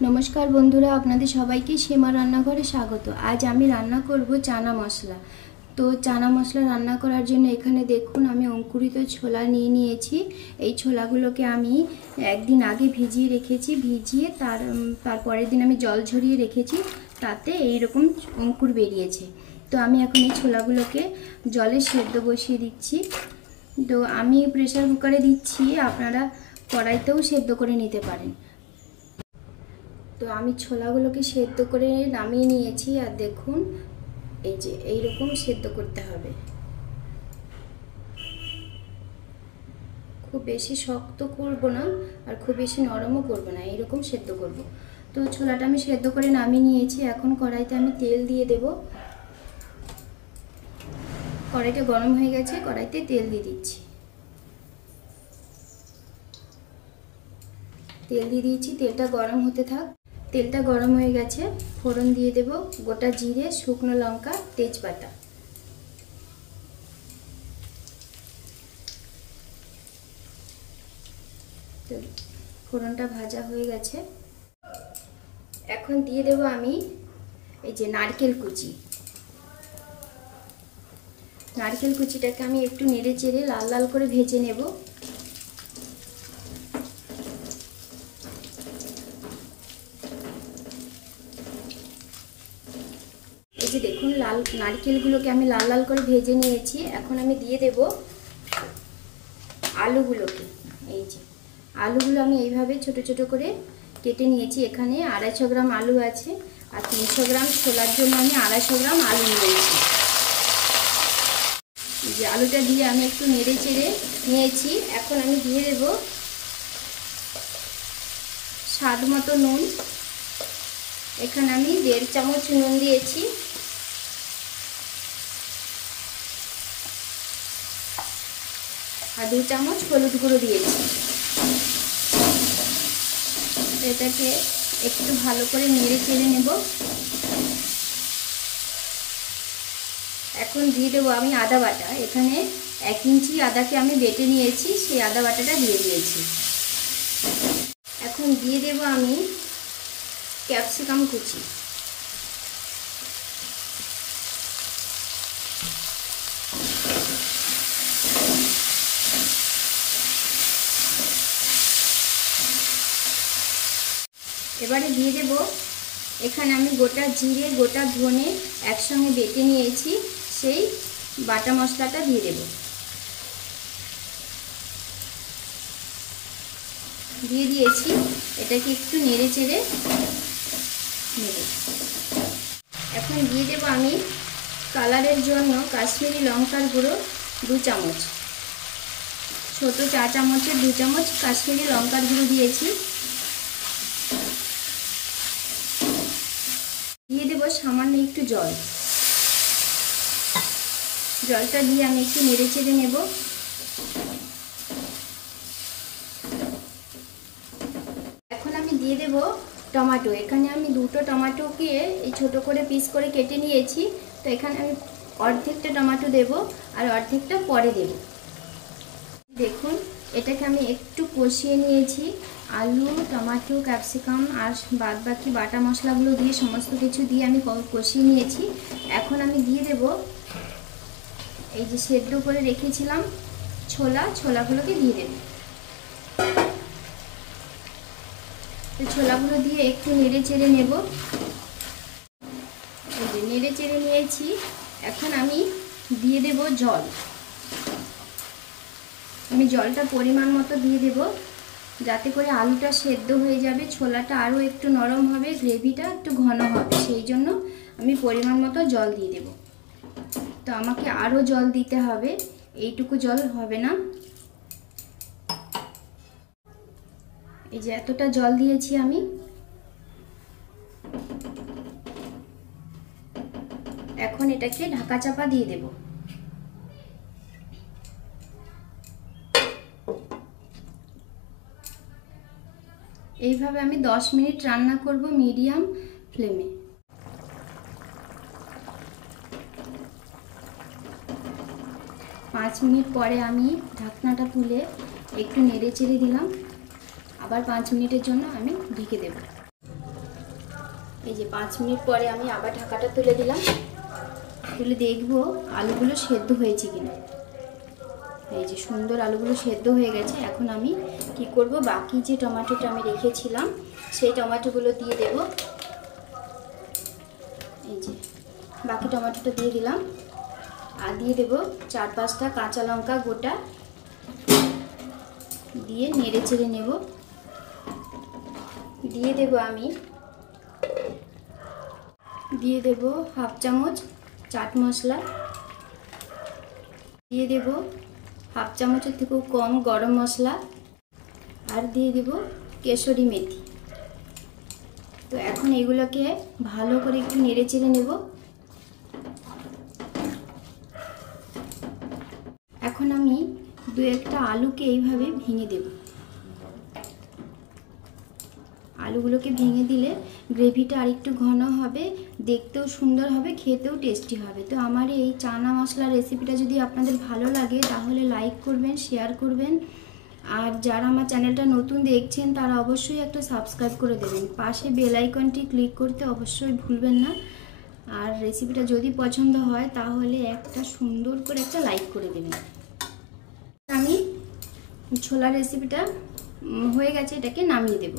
नमस्कार बंधुरा आपनादेर सबाइके सीमा रान्नाघरे स्वागत। आज आमी रान्ना करब चाना मशला। तो चाना मशला रान्ना करार जोन्नो एखाने देखुन आमी अंकुरित छोला निये नियेछि। एई छोलागुलोके आमी एकदिन आगे भिजिए रेखेछि, भिजिए तारपरेर दिन आमी जल झरिए रेखेछि, ताते एई रकम अंकुर बेरिয়েছে। तो आमी एखन एई छोलागुलोके जले सेদ্ধ बसिए दिচ্ছি। तो आमी प्रेसार कुकारे दिচ্ছি, आपनारा कड़ाइतेও सेদ্ধ करे निते पारेन। तो आमी छोलागुलोके सेদ্ধ करे नामिয়ে নিয়েছি আর দেখুন এই যে এই রকম সেদ্ধ করতে হবে। খুব বেশি শক্ত করব না আর খুব বেশি নরমও করব না, এই রকম সেদ্ধ করব। তো ছোলাটা আমি সেদ্ধ করে নামিয়ে নিয়েছি। এখন কড়াইতে আমি তেল দিয়ে দেব। কড়াইটা গরম হয়ে গেছে, কড়াইতে তেল দিয়ে দিচ্ছি। তেল দিয়ে দিয়েছি, তেলটা গরম হতে থাক। তেলটা গরম হয়ে গেছে, ফোড়ন দিয়ে দেব গোটা জিরে, শুকনো লঙ্কা, তেজপাতা। তো ফোড়নটা ভাজা হয়ে গেছে, এখন দিয়ে দেব আমি এই যে নারকেল কুচি। নারকেল কুচিটাকে আমি একটু নেড়ে চেড়ে লাল লাল করে ভেজে নেব। এই যে দেখুন লাল নারকেলগুলোকে আমি লাল লাল করে ভেজে নিয়েছি। এখন আমি দিয়ে দেব আলুগুলোকে। এই যে আলুগুলো আমি এইভাবে ছোট ছোট করে কেটে নিয়েছি। এখানে 250 গ্রাম আলু আছে আর 300 গ্রাম ছোলার জন্য আমি 250 গ্রাম আলু নিয়েছি। এই যে আলুটা দিয়ে আমি একটু নেড়ে চেড়ে নিয়েছি। এখন আমি দিয়ে দেব স্বাদ মতো নুন। এখানে আমি 1.5 চামচ নুন দিয়েছি। আর 2 চামচ হলুদ গুঁড়ো দিয়েছি। এটাকে একটু ভালো করে নেড়ে চেড়ে নেব। এখন দিয়ে দেবো আমি আদা বাটা। এখানে 1 ইঞ্চি আদাকে আমি বেটে নিয়েছি, সেই আদা বাটাটা দিয়ে দিয়েছি। এখন দিয়ে দেব আমি ক্যাপসিকাম কুচি। এবারে দিয়ে দেব এখানে আমি গোটা জিরে গোটা ধনে একসঙ্গে বেটে নিয়েছি, সেই বাটা মশলাটা দিয়ে দেব। দিয়ে দিয়েছি, এটাকে একটু নেড়ে চেড়ে নেব। এখন দিয়ে দেব আমি কালারের জন্য কাশ্মীরি লঙ্কার গুঁড়ো 2 চামচ। ছোট 4 চামচের 2 চামচ কাশ্মীরি লঙ্কার গুঁড়ো দিয়েছি। দিয়ে দেব সামান্য একটু জল। জলটা দিয়ে আমি একটু নেড়ে চেড়ে নেব। এখন আমি দিয়ে দেব টমেটো। এখানে আমি 2টো টমেটোকে এই ছোট করে পিস করে কেটে নিয়েছি। তো এখানে আমি অর্ধেকটা টমেটো দেব আর অর্ধেকটা পরে দেব। দেখুন এটাকে আমি একটু কষিয়ে নিয়েছি। আলু, টমেটো, ক্যাপসিকাম আর বাদ বাকি বাটা মশলাগুলো দিয়ে সমস্ত কিছু দিয়ে আমি কষিয়ে নিয়েছি। এখন আমি দিয়ে দেব এই যে সেদ্ধ করে রেখেছিলাম ছোলাগুলোকে দিয়ে দেব। তো ছোলাগুলো দিয়ে একটু নেড়ে চেড়ে নেব। এই যে নেড়ে চেড়ে নিয়েছি। এখন আমি দিয়ে দেব জল। আমি জলটা পরিমাণ মতো দিয়ে দেব, যাতে করে আলুটা সেদ্ধ হয়ে যাবে, ছোলাটা আরও একটু নরম হবে, গ্রেভিটা একটু ঘন হবে, সেই জন্য আমি পরিমাণ মতো জল দিয়ে দেব। তো আমাকে আরও জল দিতে হবে, এইটুকু জল হবে না। এই যে এতটা জল দিয়েছি আমি। এখন এটাকে ঢাকা চাপা দিয়ে দেব। এইভাবে আমি 10 মিনিট রান্না করব মিডিয়াম ফ্লেমে। 5 মিনিট পরে আমি ঢাকনাটা তুলে একটু নেড়ে চেড়ে দিলাম। আবার 5 মিনিটের জন্য আমি ঢেকে দেব। এই যে 5 মিনিট পরে আমি আবার ঢাকাটা তুলে দিলাম, তুলে দেখবো আলুগুলো সেদ্ধ হয়েছে কিনা। এই যে সুন্দর আলুগুলো সেদ্ধ হয়ে গেছে। এখন আমি কি করব, বাকি যে টমেটোটা আমি রেখেছিলাম সেই টমেটোগুলো দিয়ে দেব। এই যে বাকি টমেটোটা দিয়ে দিলাম, আর দিয়ে দেব 4-5টা কাঁচা লঙ্কা গোটা, দিয়ে নেড়ে চেড়ে নেব। দিয়ে দেব আমি হাফ চামচ চাট মশলা, দিয়ে দেব হাফ চামচের থেকেও কম গরম মশলা, আর দিয়ে দেব কেশরি মেথি। তো এখন এগুলোকে ভালো করে একটু নেড়ে চেড়ে নেব। এখন আমি 2-1টা আলুকে এইভাবে ভেঙে দেব। আলুগুলোকে ভেঙে দিলে গ্রেভিটা আরেকটু ঘন হবে, দেখতেও সুন্দর হবে, খেতেও টেস্টি হবে। তো আমার এই চানা মশলা রেসিপিটা যদি আপনাদের ভালো লাগে তাহলে লাইক করবেন, শেয়ার করবেন, আর যারা আমার চ্যানেলটা নতুন দেখছেন তারা অবশ্যই একটা সাবস্ক্রাইব করে দেবেন। পাশে বেল আইকনটি ক্লিক করতে অবশ্যই ভুলবেন না। আর রেসিপিটা যদি পছন্দ হয় তাহলে একটা সুন্দর করে একটা লাইক করে দেবেন। আমি ছোলা রেসিপিটা হয়ে গেছে, এটাকে নামিয়ে দেব।